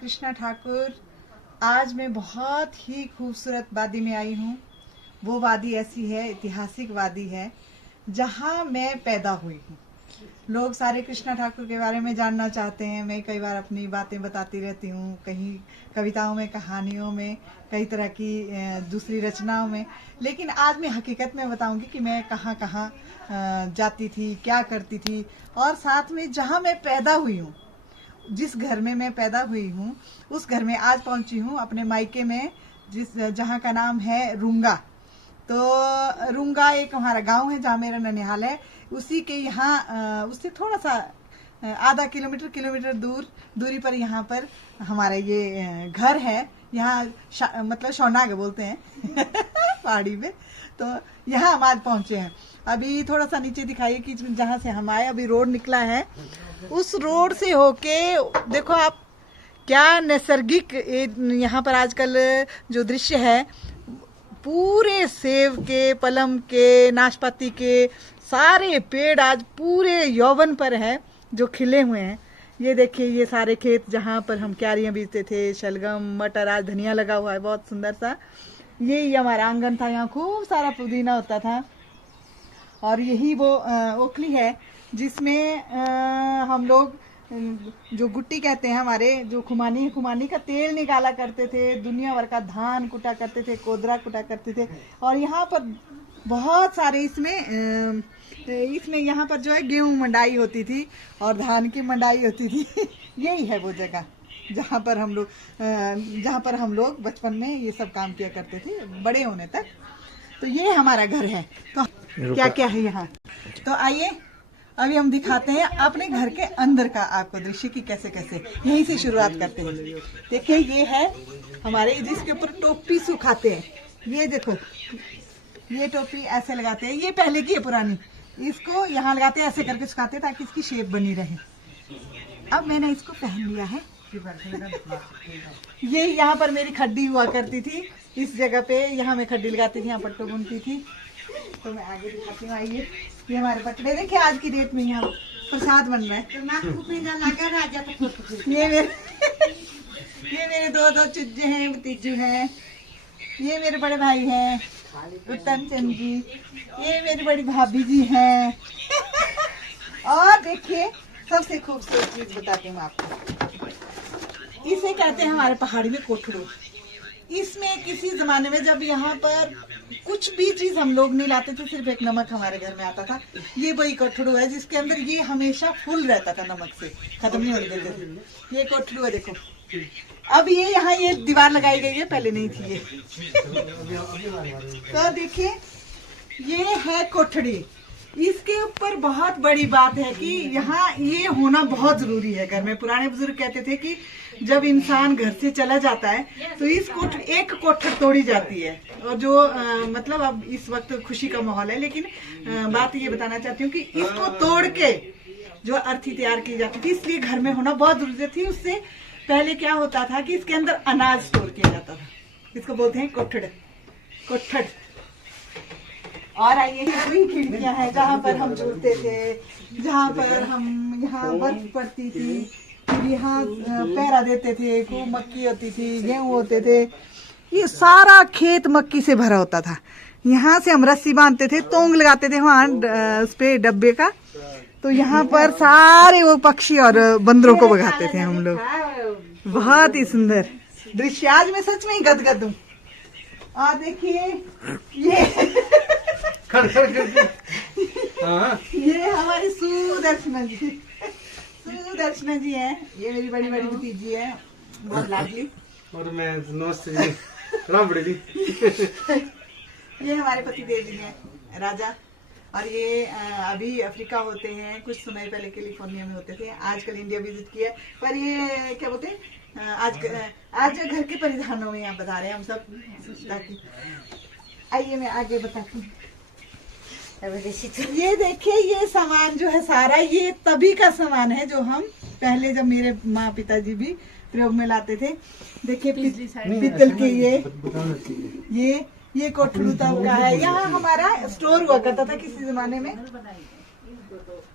कृष्णा ठाकुर। आज मैं बहुत ही खूबसूरत वादी में आई हूँ। वो वादी ऐसी है, ऐतिहासिक वादी है जहाँ मैं पैदा हुई हूँ। लोग सारे कृष्णा ठाकुर के बारे में जानना चाहते हैं। मैं कई बार अपनी बातें बताती रहती हूँ, कहीं कविताओं में, कहानियों में, कई तरह की दूसरी रचनाओं में। लेकिन आज मैं हकीकत में बताऊंगी कि मैं कहाँ कहाँ जाती थी, क्या करती थी, और साथ में जहाँ मैं पैदा हुई हूँ, जिस घर में मैं पैदा हुई हूँ, उस घर में आज पहुंची हूँ, अपने मायके में, जहाँ का नाम है रूंगा। तो रूंगा एक हमारा गांव है जहाँ मेरा ननिहाल है। उसी के यहाँ उससे थोड़ा सा आधा किलोमीटर दूरी पर यहाँ पर हमारा ये घर है। यहाँ मतलब शौनाग बोलते हैं पहाड़ी में। तो यहाँ हम आज पहुंचे हैं। अभी थोड़ा सा नीचे दिखाइए कि जहाँ से हम आए, अभी रोड निकला है। उस रोड से होके देखो आप, क्या नैसर्गिक यहाँ पर आजकल जो दृश्य है, पूरे सेब के, पलम के, नाशपाती के सारे पेड़ आज पूरे यौवन पर है, जो खिले हुए हैं। ये देखिए, ये सारे खेत जहाँ पर हम क्यारियाँ बीजते थे, शलगम, मटर, आज धनिया लगा हुआ है बहुत सुंदर सा। ये हमारा आंगन था, यहाँ खूब सारा पुदीना होता था। और यही वो ओखली है जिसमें हम लोग जो गुट्टी कहते हैं हमारे, जो खुमानी का तेल निकाला करते थे, दुनिया भर का धान कुटा करते थे, कोदरा कुटा करते थे। और यहाँ पर बहुत सारे इसमें यहाँ पर जो है गेहूं मंडाई होती थी और धान की मंडाई होती थी। यही है वो जगह जहाँ पर हम लोग बचपन में ये सब काम किया करते थे, बड़े होने तक। तो ये हमारा घर है। तो क्या क्या है यहाँ, तो आइए अभी हम दिखाते हैं अपने घर के अंदर का आपको दृश्य की कैसे कैसे। यहीं से शुरुआत करते हैं। देखिए, ये है हमारे, जिसके ऊपर टोपी सुखाते हैं। ये देखो, ये टोपी ऐसे लगाते हैं, ये पहले की है पुरानी। इसको यहाँ लगाते हैं, ऐसे करके सुखाते हैं ताकि इसकी शेप बनी रहे। अब मैंने इसको पहन लिया है। ये यहाँ पर मेरी खड्डी हुआ करती थी, इस जगह पे यहाँ मैं खड्डी लगाती थी, यहाँ पट्टो बुनती थी। तो मैं आगे दिखाती हूँ, आइए। ये हमारे पटड़े देखिए, आज की डेट में यहाँ प्रसाद बन रहा है। ये मेरे दो चुज्जे हैं, भतीजू हैं। ये मेरे बड़े भाई हैं उत्तम चंद जी। ये मेरी बड़ी भाभी जी हैं। और देखिए, सबसे खूबसूरत चीज बताती हूँ आपको। इसे कहते हैं हमारे पहाड़ी में कोठड़ू। इसमें किसी जमाने में जब यहाँ पर कुछ भी चीज हम लोग नहीं लाते थे, सिर्फ एक नमक हमारे घर में आता था। ये वही कोठड़ू है जिसके अंदर ये हमेशा फुल रहता था, नमक से खत्म नहीं होने देते थे। ये कोठड़ू है, देखो। अब ये यहाँ ये दीवार लगाई गई है, पहले नहीं थी ये। तो देखिए, ये है कोठड़ी। इसके ऊपर बहुत बड़ी बात है कि यहाँ ये होना बहुत जरूरी है घर में। पुराने बुजुर्ग कहते थे कि जब इंसान घर से चला जाता है तो एक कोठर तोड़ी जाती है। और जो मतलब अब इस वक्त खुशी का माहौल है, लेकिन बात ये बताना चाहती हूँ कि इसको तोड़ के जो अर्थी तैयार की जाती थी, इसलिए घर में होना बहुत जरूरी थी। उससे पहले क्या होता था कि इसके अंदर अनाज स्टोर किया जाता था। इसको बोलते हैं कोठड़। और आइए, वही खिड़कियां हैं जहाँ पर हम झूलते थे, जहाँ पर हम यहाँ बर्फ पड़ती थी, फिर यहाँ पैरा देते थे, खूब मक्की होती थी, गेहूं होते थे। ये सारा खेत मक्की से भरा होता था। यहाँ से हम रस्सी बांधते थे, तोंग लगाते थे वहाँ उस पे डब्बे का। तो यहाँ पर सारे वो पक्षी और बंदरों को भगाते थे हम लोग। बहुत ही सुंदर दृश्य। आज मैं सच में ही गदगद हूँ। और देखिए, ये हमारी सुदर्शना जी है। ये मेरी बड़ी भतीजी है, बहुत लाडली। और मैं नमस्ते जी, राम बड़े जी। ये हमारे पति देव जी हैं, राजा। और ये अभी अफ्रीका होते हैं, कुछ समय पहले कैलिफोर्निया में होते थे, आजकल इंडिया विजिट किया। पर ये क्या बोलते हैं, आज घर के परिधानों में यहाँ बता रहे हैं हम सब। ताकि आइए मैं आगे बताती हूँ। ये देखिए, ये सामान जो है सारा, ये तभी का सामान है जो हम पहले, जब मेरे माँ पिताजी भी प्रयोग में लाते थे। देखिए, पीतल के ये कोठड़ू तब का है। यहाँ हमारा स्टोर हुआ करता था किसी जमाने में।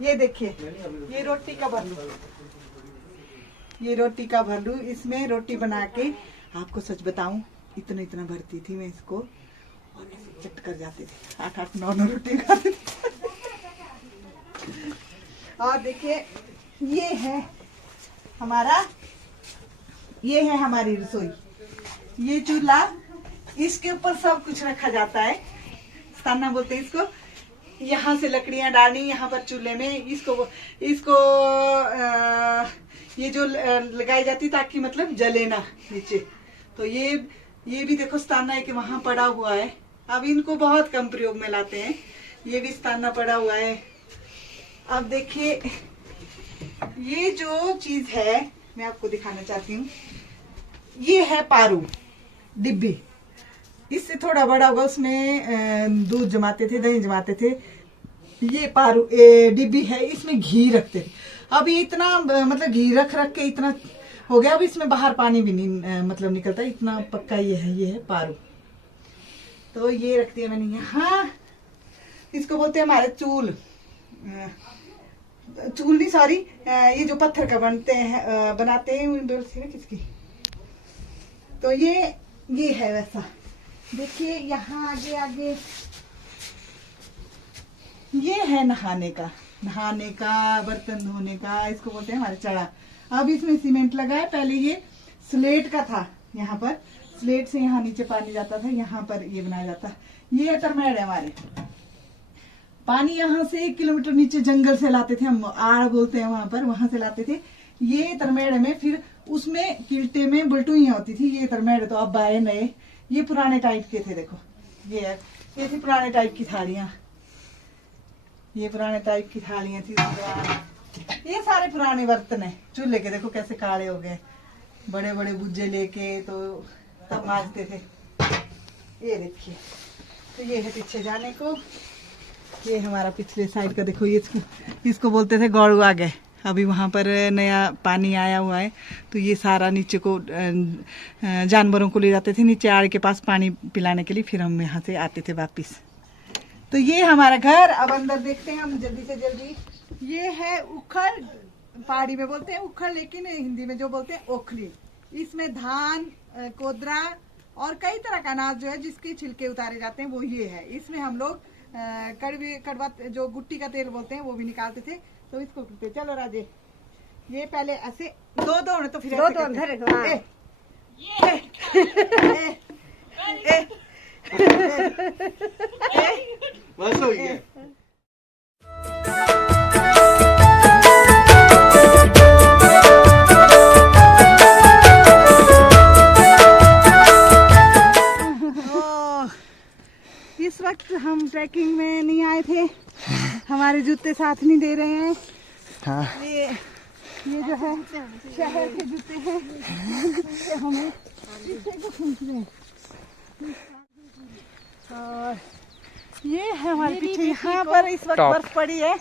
ये देखिए, ये रोटी का बर्तन। ये रोटी का भल्लू, इसमें रोटी बना के आपको सच बताऊं इतना इतना भरती थी मैं इसको और ऐसे चट कर जाते थे, 8-8-9 रोटी खाते थे। और देखिए ये है हमारी रसोई, ये चूल्हा, इसके ऊपर सब कुछ रखा जाता है, स्थाना बोलते हैं इसको। यहाँ से लकड़ियां डालनी यहाँ पर चूल्हे में, इसको ये जो लगाई जाती ताकि मतलब जले ना नीचे। तो ये भी देखो स्थाना है कि वहां पड़ा हुआ है, अब इनको बहुत कम प्रयोग में लाते हैं। ये भी स्थाना पड़ा हुआ है। अब देखिए ये जो चीज है मैं आपको दिखाना चाहती हूँ, ये है पारू डिब्बी, इससे थोड़ा बड़ा होगा, उसमें दूध जमाते थे, दही जमाते थे। ये पारू डिब्बी है, इसमें घी रखते थे। अब ये इतना मतलब घी रख के इतना हो गया, अब इसमें बाहर पानी भी नहीं मतलब निकलता, इतना पक्का ये है पारू। तो ये रखती है मैंने यहाँ, इसको बोलते हैं हमारे चूल नहीं सॉरी, ये जो पत्थर का बनाते हैं किसकी। तो ये है वैसा। देखिए यहाँ आगे ये है नहाने का, बर्तन धोने का, इसको बोलते हैं हमारे चढ़ा। अब इसमें सीमेंट लगा है, पहले ये स्लेट का था, यहाँ पर स्लेट से यहाँ नीचे पानी जाता था, यहाँ पर ये बनाया जाता। ये तरमेड़ है हमारे, पानी यहाँ से 1 किलोमीटर नीचे जंगल से लाते थे हम, आड़ बोलते हैं वहां पर, वहां से लाते थे। ये तरमेड़ में फिर उसमें किल्टे में बल्टुइयां होती थी, ये तरमेड़ तो अब आए नए, ये पुराने टाइप के थे। देखो ये थी पुराने टाइप की थालियां, ये पुराने टाइप की थालियां थी। ये सारे पुराने बर्तन है चूल्हे के, देखो कैसे काले हो गए, बड़े बड़े बुज्जे लेके तो तब मांजते थे। ये देखिए, तो ये है पीछे जाने को, ये हमारा पिछले साइड का देखो, ये इसको बोलते थे गौड़ू आ गए, अभी वहां पर नया पानी आया हुआ है। तो ये सारा नीचे को जानवरों को ले जाते थे नीचे आड़ के पास पानी पिलाने के लिए, फिर हम यहाँ से आते थे वापिस। तो ये हमारा घर। अब अंदर देखते हैं हम जल्दी से जल्दी। ये है उखड़, पहाड़ी में बोलते हैं उखड़, लेकिन हिंदी में जो बोलते हैं ओखली। इसमें धान, कोदरा और कई तरह का अनाज जो है जिसके छिलके उतारे जाते हैं वो ये है। इसमें हम लोग कड़वा जो गुट्टी का तेल बोलते हैं वो भी निकालते थे। तो इसको करते, चलो राजे, ये पहले ऐसे दो तो फिर बस हो गया। इस वक्त हम ट्रैकिंग में नहीं आए थे, हमारे जूते साथ नहीं दे रहे हैं। हाँ। ये जो है शहर के जूते हैं, हमें पीछे को खींच रहे हैं। और ये है हमारे पीछे, यहाँ पर इस वक्त बर्फ पड़ी है।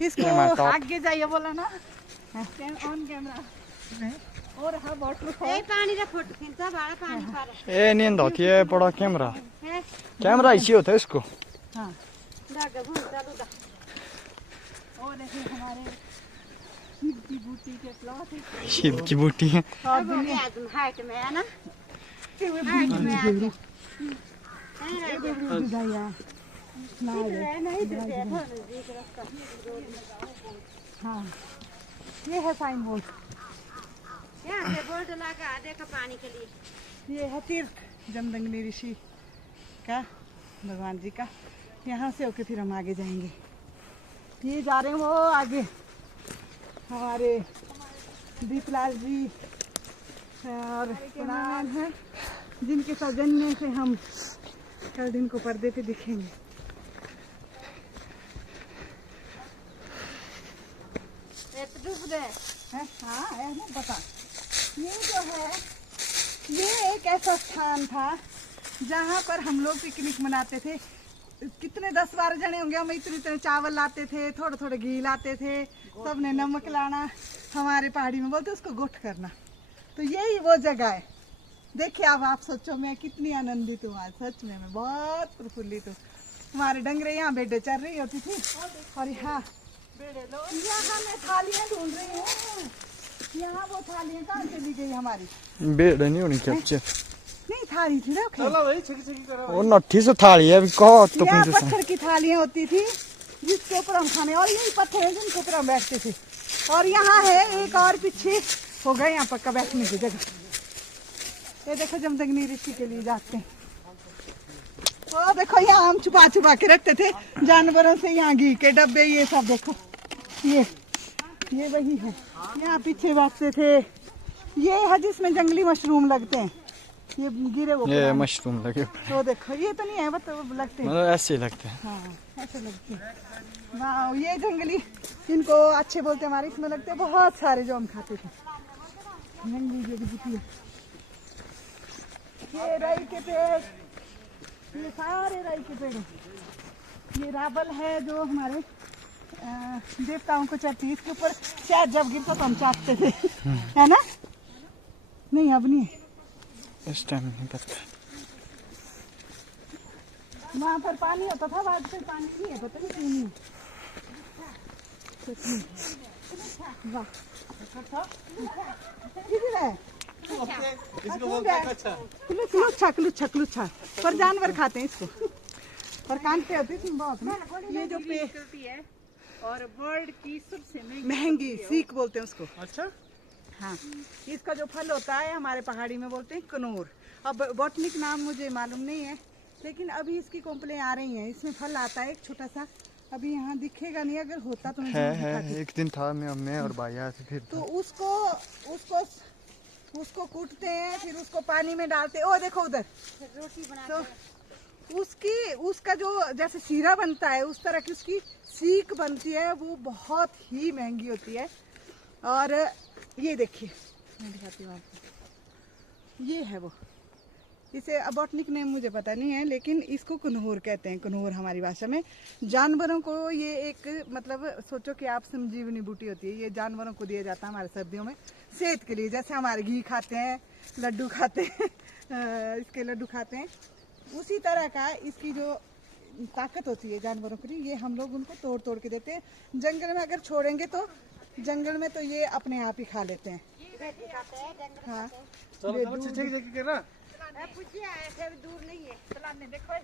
इसको आगे जाइए बोला ना ऑन कैमरा। और हाँ वाटरफॉल, पानी का फोटो खींचा, बड़ा पानी पर ए नींद होती है, बड़ा कैमरा इसी होता है इसको। हाँ। और ऐसे हमारे शिव की बूटी के प्लॉट है, शिव की बूटी है। और दुनिया हाइट में है ना, हाँ, ये है साइन बोर्ड, यहाँ से बोर्ड लगा देखो पानी के लिए। ये है तीर्थ जमदंगनी ऋषि का, भगवान जी का। यहाँ से होके फिर हम आगे जाएंगे। ये जा रहे हैं वो आगे हमारे दीपलाल जी और कुणाल हैं, जिनके सौजन्य से हम कल दिन को पर्दे पे दिखेंगे। हाँ है ना, बता। ये जो है ये एक ऐसा स्थान था जहाँ पर हम लोग पिकनिक मनाते थे। कितने 10-12 जने होंगे, हम इतने चावल लाते थे, थोड़े थोड़े घी लाते थे, सबने नमक लाना, हमारे पहाड़ी में बोलते उसको गोठ करना। तो यही वो जगह है। देखिए अब आप सोचो मैं कितनी आनंदित हूँ आज, सच में मैं बहुत प्रफुल्लित हूँ। हमारे डंगरे यहाँ बेडे चल रही होती थी और यहाँ मैं थालियाँ ढूंढ रही हूँ। यहाँ वो थालियाँ कहाँ चली गई हमारी? बेड़ नहीं होनी कैप्चर नहीं थाली थी ना खैर। चलो भाई छकी छकी करो। वो नट्ठी से थाली है अभी कहो तो यहाँ कुछ पत्थर की थालियाँ होती थी जिसके ऊपर हम खाने, और यही पत्थर है जिनके ऊपर हम बैठते थे। और यहाँ है एक और पीछे हो गए यहाँ पक्का बैठने की जगह। ये देखो जमदग्नि ऋषि के लिए जाते हैं। तो देखो यहाँ हम छुपा छुपा के रखते थे जानवरों से, यहाँ घी के डब्बे ये सब देखो, ये वही है। यहाँ पीछे बैठते थे। ये है जिसमें जंगली मशरूम लगते हैं, ये गिरे वो ये पुराने। मशरूम लगे तो देखो ये तो नहीं है बट वो लगते हैं। मतलब ऐसे ही लगते हैं। हाँ ऐसे लगते हैं। वाह ये जंगली इनको अच्छे बोलते हैं हमारे, इसमें लगते हैं बहुत सारे जो हम खाते थे। जंगली जड़ी बूटी, ये राई के पेड़, ये सारे राई के पेड़ हैं। ये राबल है जो हमारे देवताओं को चढ़ती है। इसके ऊपर शायद जब गिरता तो हम चाटते थे, है ना? नहीं अब नहीं है। इस टाइम नहीं पता। वहाँ पर पानी होता था, बाद से पानी नहीं है, पता नहीं क्यों नहीं है। वाह किधर है? इसको बोलते हैं अच्छा। क्लुच्छा क्लुच्छा पर जानवर खाते हैं इसको, और कांटे होते हैं इसमें बहुत ना। ये जो पे है और वर्ल्ड की सबसे महंगी सीख बोलते हैं उसको। अच्छा हाँ इसका जो फल होता है हमारे पहाड़ी में बोलते हैं कनौर। अब बॉटनिक नाम मुझे मालूम नहीं है, लेकिन अभी इसकी कंप्लेन आ रही है। इसमें फल आता है एक छोटा सा, अभी यहाँ दिखेगा नहीं, अगर होता तो मैं जरूर दिखाती। एक दिन था मैं और भाई आए थे फिर तो उसको कूटते हैं, फिर उसको पानी में डालते हैं। ओ देखो उधर रोटी बना तो उसका जो जैसे सीरा बनता है उस तरह की उसकी सीख बनती है, वो बहुत ही महंगी होती है। और ये देखिए मैं दिखाती हूँ आपको, ये है वो, इसे बॉटनिक नेम मुझे पता नहीं है, लेकिन इसको कनौर कहते हैं, कनौर हमारी भाषा में। जानवरों को ये एक मतलब सोचो कि आप संजीवनी बूटी होती है, ये जानवरों को दिया जाता है हमारे सर्दियों में सेहत के लिए। जैसे हमारे घी खाते हैं, लड्डू खाते हैं, इसके लड्डू खाते हैं, उसी तरह का इसकी जो ताकत होती है जानवरों के लिए, ये हम लोग उनको तोड़ तोड़ के देते हैं। जंगल में अगर छोड़ेंगे तो जंगल में तो ये अपने आप ही खा लेते हैं। हाँ चलो छकी छकी कर रहा। दूर नहीं है चलाने देखो।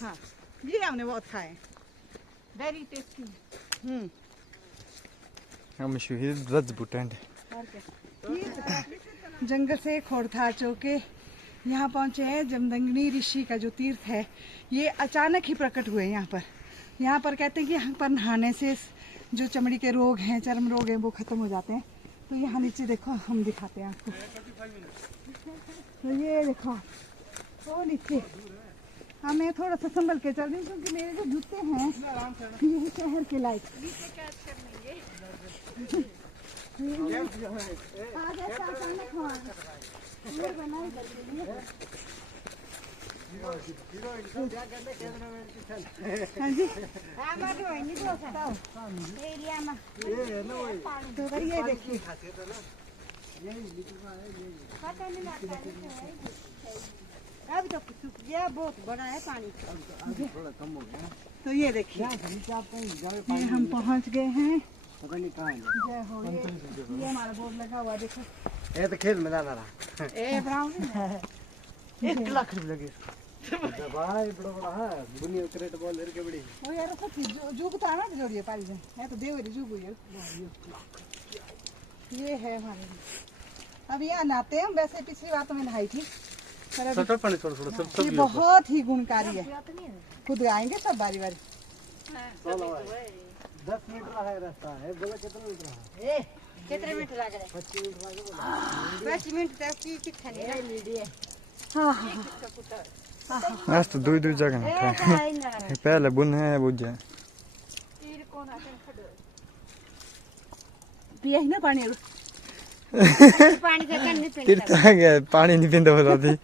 हाँ ये हमने बहुत खाए। Very tasty. हम शहीद रज बुटेंड और क्या, ये जंगल से खोड़थार चौके यहाँ पहुँचे हैं। जमदग्नि ऋषि का जो तीर्थ है ये अचानक ही प्रकट हुए यहाँ पर। यहाँ पर कहते हैं कि यहाँ पर नहाने से जो चमड़ी के रोग हैं, चर्म रोग हैं, वो खत्म हो जाते हैं। तो यहाँ नीचे देखो हम दिखाते हैं आपको। तो ये देखो वो नीचे, हाँ मैं थोड़ा सा संभल के चल रही हूँ क्योंकि मेरे जो जूते हैं ये शहर के लायक। हाँ जी तो भाई ये देखिए अभी तो सूख गया, बहुत बड़ा है पानी। तो ये देखिए ये हम पहुंच गए हैं। जय हो, ये हमारा बोर्ड लगा हुआ देखो। ये तो खेल मैदान आ रहा। ए ब्राउन 1 लाख रुपए लगे भाई, बड़ा बड़ा है दुनिया क्रेट बॉल लेर के बड़ी। वो यार सब जुगता ना जोड़िए पारी में, मैं तो देवरी जुग हुई है। ये है हमारे लिए। अब यहाँ नहाते हैं हम, वैसे पिछली बार तो मैं नहाई थी पर अभी छोटा पानी थोड़ा थोड़ा सब ये बहुत ही गुणकारी है। खुद आएंगे सब बारी बारी। 10 मीटर है रास्ता है, बोला कितना मीटर है? कितने मिनट लग रहे? 25 मिनट लगे। 5 मिनट तक की खाने। हाँ हाँ आज तो दो जगह में था पहले बुन है बुझ जाए पिया ही ना पानी। पानी से करने पे तीर्थ आ गया पानी नहीं पींदा बोला थी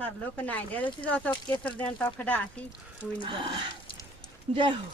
सब लोग नहाए दे, उसी तो केसर देन तो खड़ा की हुई नहीं। जय हो।